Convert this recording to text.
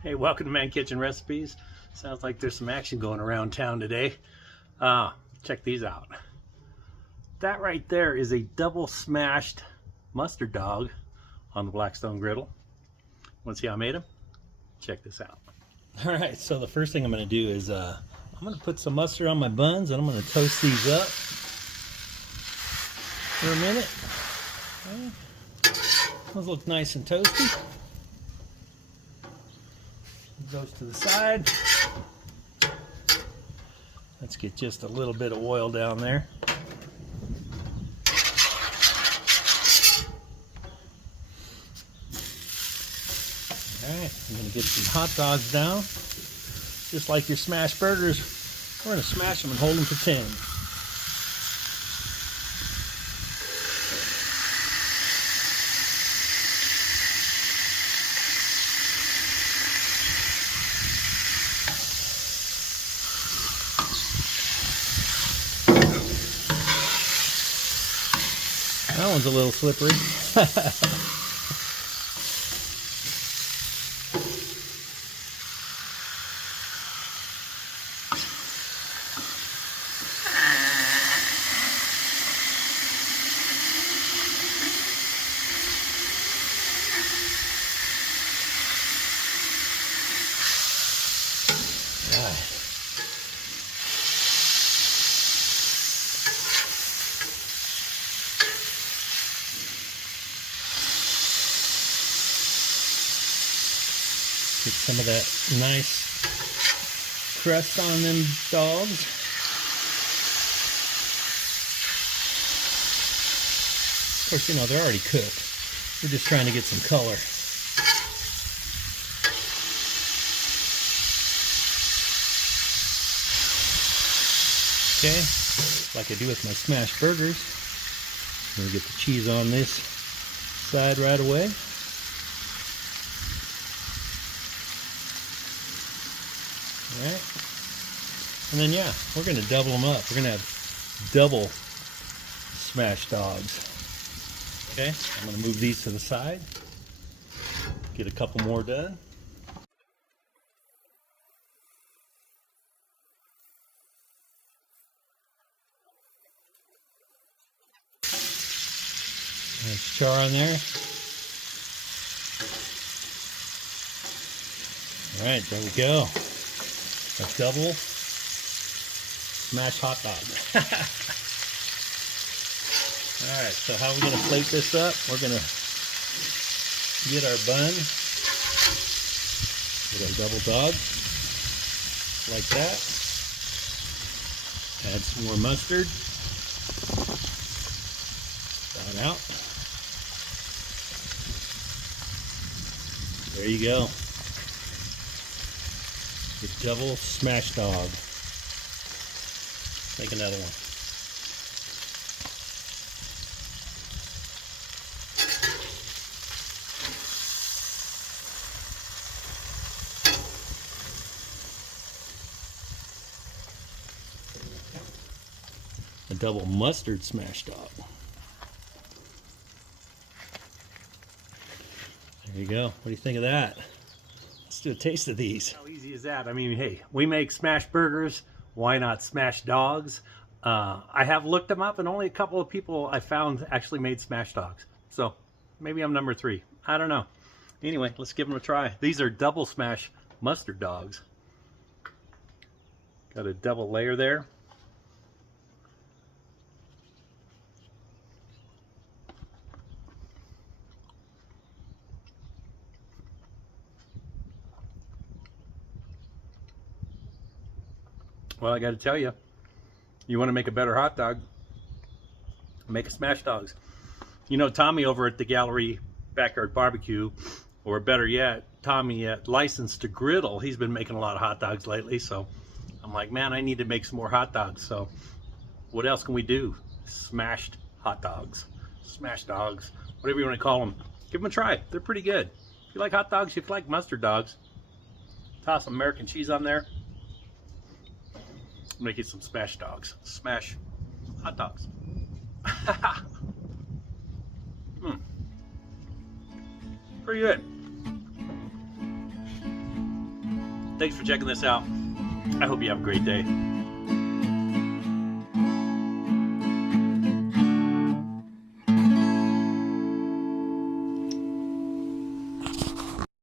Hey, welcome to ManKitchenRecipes. Sounds like there's some action going around town today. Check these out. That right there is a double smashed mustard dog on the Blackstone Griddle. Want to see how I made them? Check this out. All right, so the first thing I'm going to do is I'm going to put some mustard on my buns and I'm going to toast these up for a minute. Okay. Those look nice and toasty. Those to the side. Let's get just a little bit of oil down there. Alright, I'm going to get some hot dogs down. Just like your smash burgers, we're going to smash them and hold them for 10. That one's a little slippery. Get some of that nice crust on them dogs. Of course, you know, they're already cooked. We're just trying to get some color. Okay, like I do with my smash burgers. I'm going to get the cheese on this side right away. Alright, and then yeah, we're going to double them up. We're going to have double smash dogs. Okay, I'm going to move these to the side, get a couple more done. Nice char on there. Alright, there we go. A double smash hot dog. Alright, so how are we going to plate this up? We're going to get our bun with our double dog, like that. Add some more mustard. That out. There you go. Your double smash dog. Make another one. A double mustard smash dog. There you go. What do you think of that? Let's do a taste of these. How easy is that? I mean, hey, we make smash burgers. Why not smash dogs? I have looked them up, and only a couple of people I found actually made smash dogs. So maybe I'm number 3. I don't know. Anyway, let's give them a try. These are double smash mustard dogs. Got a double layer there. Well, I got to tell you, you want to make a better hot dog, make a smash dogs. You know, Tommy over at the Gallery Backyard Barbecue, or better yet, Tommy at Licensed to Griddle, he's been making a lot of hot dogs lately. So I'm like, man, I need to make some more hot dogs. So what else can we do? Smashed hot dogs, smash dogs, whatever you want to call them. Give them a try. They're pretty good. If you like hot dogs, if you like mustard dogs, toss some American cheese on there. Make it some smash dogs. Smash hot dogs. Pretty good. Thanks for checking this out. I hope you have a great day.